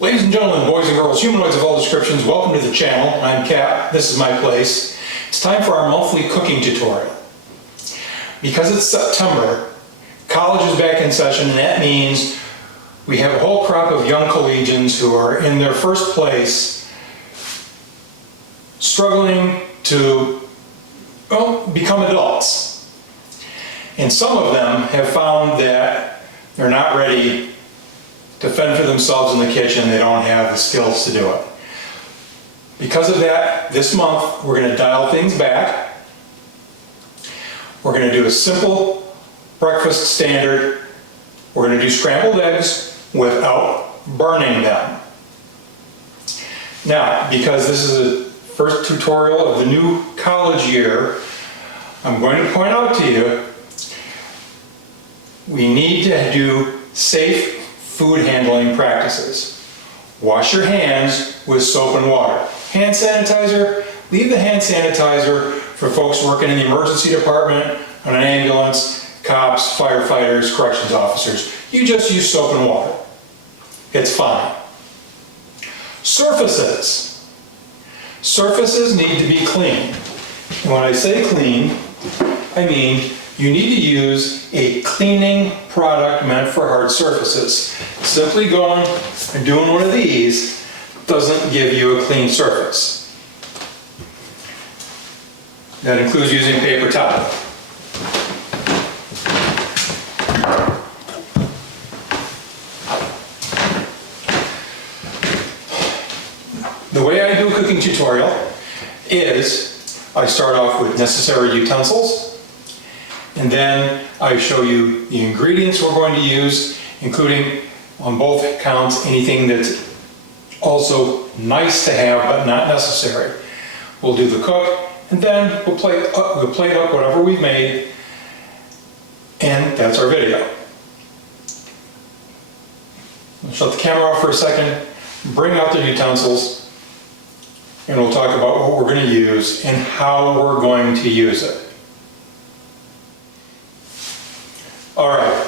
Ladies and gentlemen, boys and girls, humanoids of all descriptions, welcome to the channel. I'm Cap, this is my place. It's time for our monthly cooking tutorial. Because it's September, college is back in session, and that means we have a whole crop of young collegians who are in their first place struggling to, become adults. And some of them have found that they're not ready to fend for themselves in the kitchen. They don't have the skills to do it. Because of that, this month we're going to dial things back. We're going to do a simple breakfast standard. We're going to do scrambled eggs without burning them. Now, because this is the first tutorial of the new college year, I'm going to point out to you, we need to do safe food handling practices. Wash your hands with soap and water. Hand sanitizer, leave the hand sanitizer for folks working in the emergency department, on an ambulance, cops, firefighters, corrections officers. You just use soap and water. It's fine. Surfaces. Surfaces need to be clean. And when I say clean, I mean you need to use a cleaning product meant for hard surfaces. Simply going and doing one of these doesn't give you a clean surface. That includes using paper towel. The way I do a cooking tutorial is I start off with necessary utensils, and then I show you the ingredients we're going to use, including on both counts anything that's also nice to have but not necessary. We'll do the cook, and then we'll plate up whatever we've made, and that's our video. I'll shut the camera off for a second, bring out the utensils, and we'll talk about what we're going to use and how we're going to use it. All right.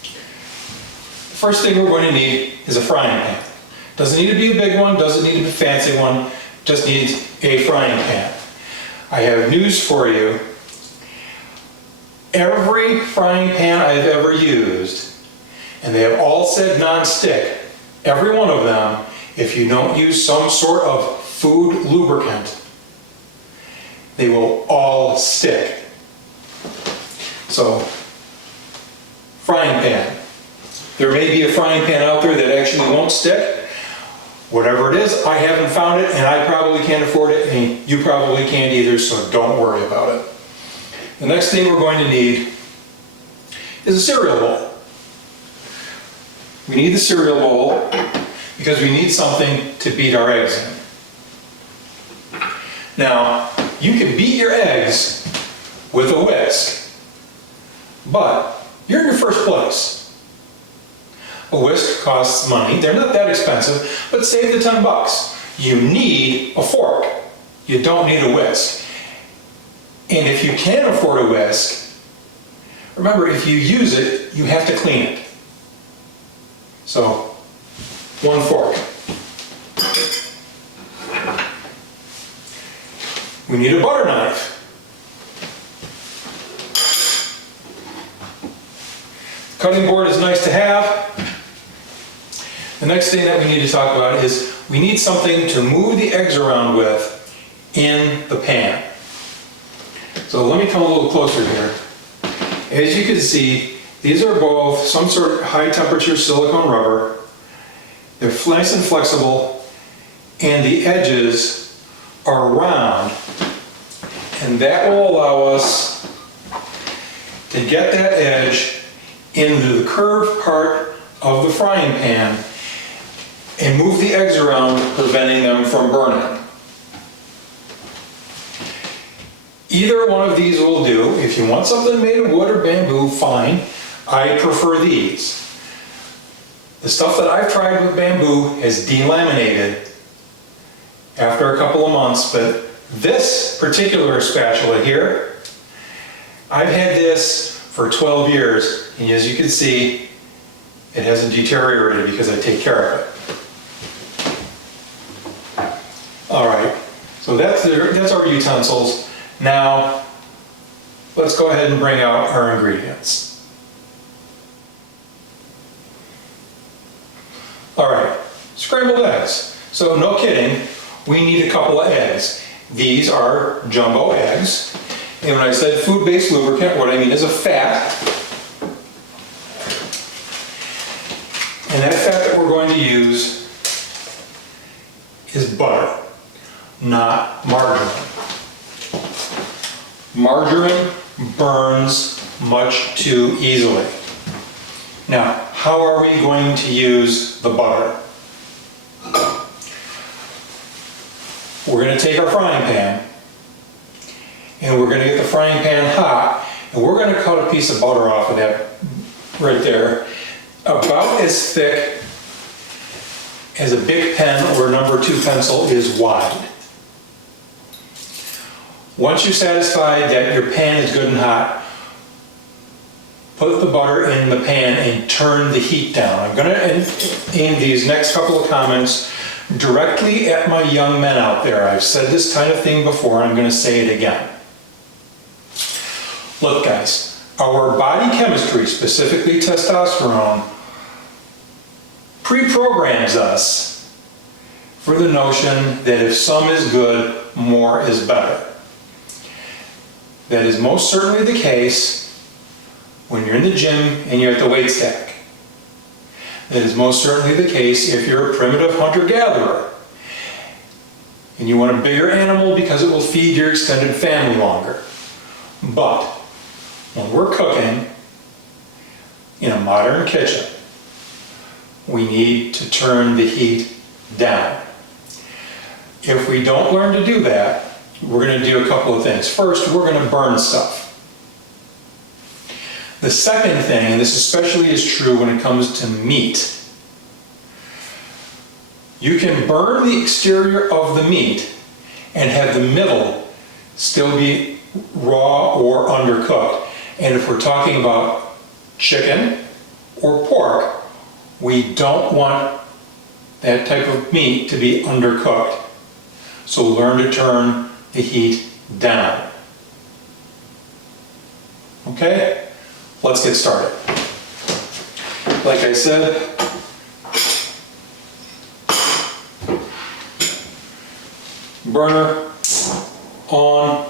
The first thing we're going to need is a frying pan. Doesn't need to be a big one, doesn't need to be a fancy one, just needs a frying pan. I have news for you. Every frying pan I've ever used, and they have all said non-stick, every one of them, if you don't use some sort of food lubricant, they will all stick. So, frying pan. There may be a frying pan out there that actually won't stick. Whatever it is, I haven't found it, and I probably can't afford it, and you probably can't either, so don't worry about it. The next thing we're going to need is a cereal bowl. We need the cereal bowl because we need something to beat our eggs in. Now, you can beat your eggs with a whisk, but you're in your first place. A whisk costs money. They're not that expensive, but save the 10 bucks. You need a fork. You don't need a whisk. And if you can afford a whisk, remember, if you use it, you have to clean it. So, one fork. We need a butter knife. Cutting board is nice to have. The next thing that we need to talk about is we need something to move the eggs around with in the pan. So let me come a little closer here. As you can see, these are both some sort of high temperature silicone rubber. They're nice and flexible, and the edges are round, and that will allow us to get that edge into the curved part of the frying pan and move the eggs around, preventing them from burning. Either one of these will do. If you want something made of wood or bamboo, fine. I prefer these. The stuff that I've tried with bamboo has delaminated after a couple of months, but this particular spatula here, I've had this for 12 years, and as you can see, it hasn't deteriorated because I take care of it. So that's our utensils. Now, let's go ahead and bring out our ingredients. All right, scrambled eggs. So no kidding, we need a couple of eggs. These are jumbo eggs. And when I said food-based lubricant, what I mean is a fat. And that fat that we're going to use is butter, not margarine. Margarine burns much too easily. Now, how are we going to use the butter? We're going to take our frying pan and we're going to get the frying pan hot and we're going to cut a piece of butter off of that right there, about as thick as a big pen or number 2 pencil is wide. Once you're satisfied that your pan is good and hot, put the butter in the pan and turn the heat down. I'm going to aim these next couple of comments directly at my young men out there. I've said this kind of thing before, and I'm going to say it again. Look guys, our body chemistry, specifically testosterone, pre-programs us for the notion that if some is good, more is better. That is most certainly the case when you're in the gym and you're at the weight stack. That is most certainly the case if you're a primitive hunter-gatherer and you want a bigger animal because it will feed your extended family longer. But when we're cooking in a modern kitchen, we need to turn the heat down. If we don't learn to do that, we're going to do a couple of things. First, we're going to burn stuff. The second thing, and this especially is true when it comes to meat, you can burn the exterior of the meat and have the middle still be raw or undercooked. And if we're talking about chicken or pork, we don't want that type of meat to be undercooked. So learn to turn the heat down. Okay? Let's get started. Like I said, burner on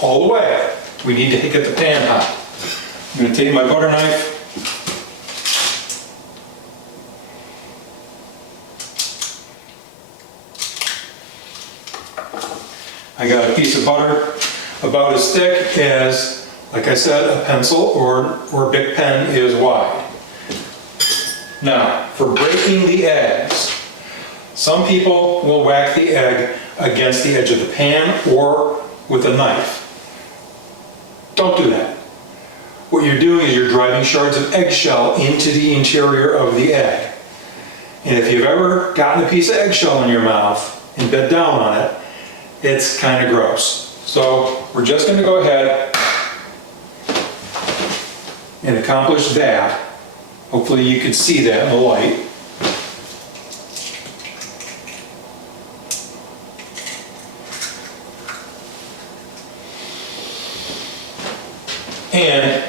all the way. We need to get the pan hot. I'm going to take my butter knife. I got a piece of butter about as thick as, like I said, a pencil or a big pen is wide. Now, for breaking the eggs, some people will whack the egg against the edge of the pan or with a knife. Don't do that. What you're doing is you're driving shards of eggshell into the interior of the egg. And if you've ever gotten a piece of eggshell in your mouth and bit down on it, it's kind of gross. So we're just going to go ahead and accomplish that. Hopefully you can see that in the light. And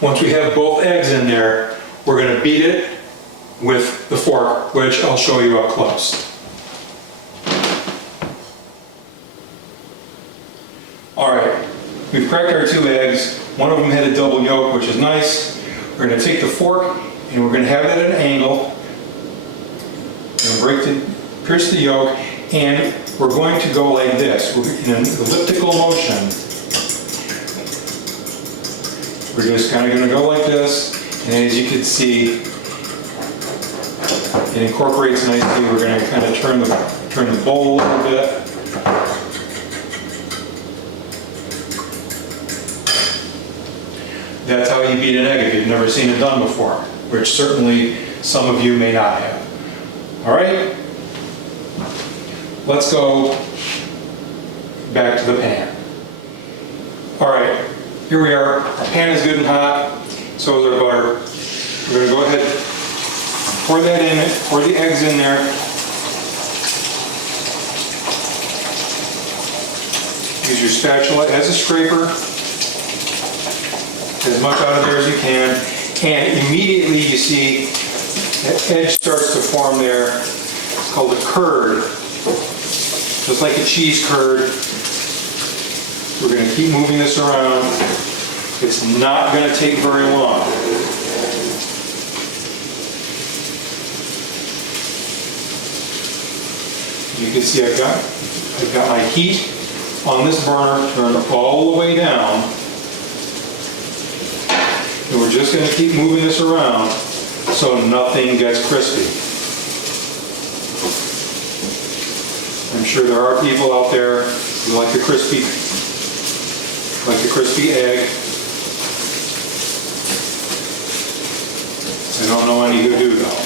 once we have both eggs in there, we're going to beat it with the fork, which I'll show you up close. Alright, we've cracked our 2 eggs. One of them had a double yolk, which is nice. We're going to take the fork and we're going to have it at an angle. We're going to pierce the yolk, and we're going to go like this. We're in an elliptical motion. We're just kind of going to go like this, and as you can see, it incorporates nicely. We're going to kind of turn the bowl a little bit. That's how you beat an egg if you've never seen it done before, which certainly some of you may not have. All right, let's go back to the pan. All right, here we are. Our pan is good and hot, so is our butter. We're going to go ahead, pour that in, pour the eggs in there. Use your spatula as a scraper. Get as much out of there as you can. And immediately you see that edge starts to form there. It's called a curd. Just like a cheese curd. We're going to keep moving this around. It's not going to take very long. You can see I've got my heat on this burner turned all the way down. And we're just going to keep moving this around so nothing gets crispy. I'm sure there are people out there who like the crispy egg. I don't know any who do though.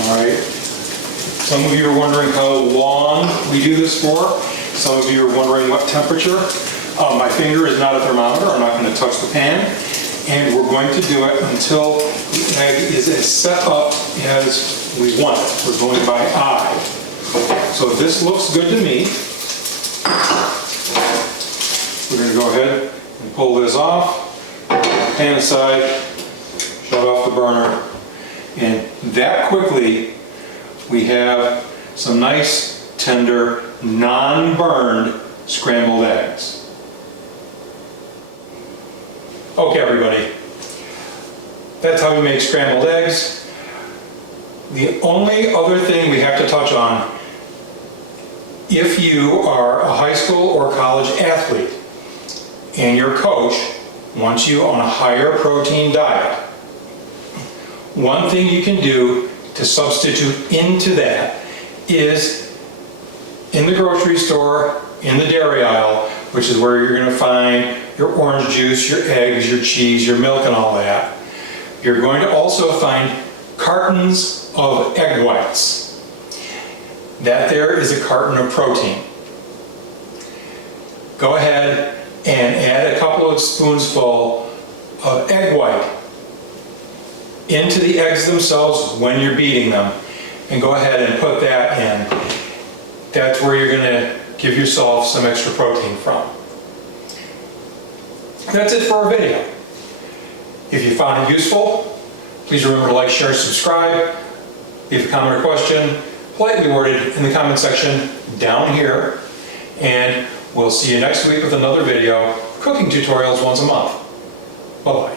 Alright, some of you are wondering how long we do this for. Some of you are wondering what temperature. My finger is not a thermometer, I'm not going to touch the pan. And we're going to do it until the egg is as set up as we want it. We're going by eye. So this looks good to me. We're going to go ahead and pull this off, pan aside, shut off the burner. And that quickly, we have some nice, tender, non-burned scrambled eggs. Okay, everybody, that's how we make scrambled eggs. The only other thing we have to touch on, if you are a high school or college athlete and your coach wants you on a higher protein diet, one thing you can do to substitute into that is in the grocery store, in the dairy aisle, which is where you're going to find your orange juice, your eggs, your cheese, your milk, and all that. You're going to also find cartons of egg whites. That there is a carton of protein. Go ahead and add a couple of spoonsful of egg white into the eggs themselves when you're beating them, and go ahead and put that in. That's where you're going to give yourself some extra protein from. That's it for our video. If you found it useful, please remember to like, share, and subscribe. Leave a comment or question, politely worded, in the comment section down here. And we'll see you next week with another video, cooking tutorials once a month. Bye-bye.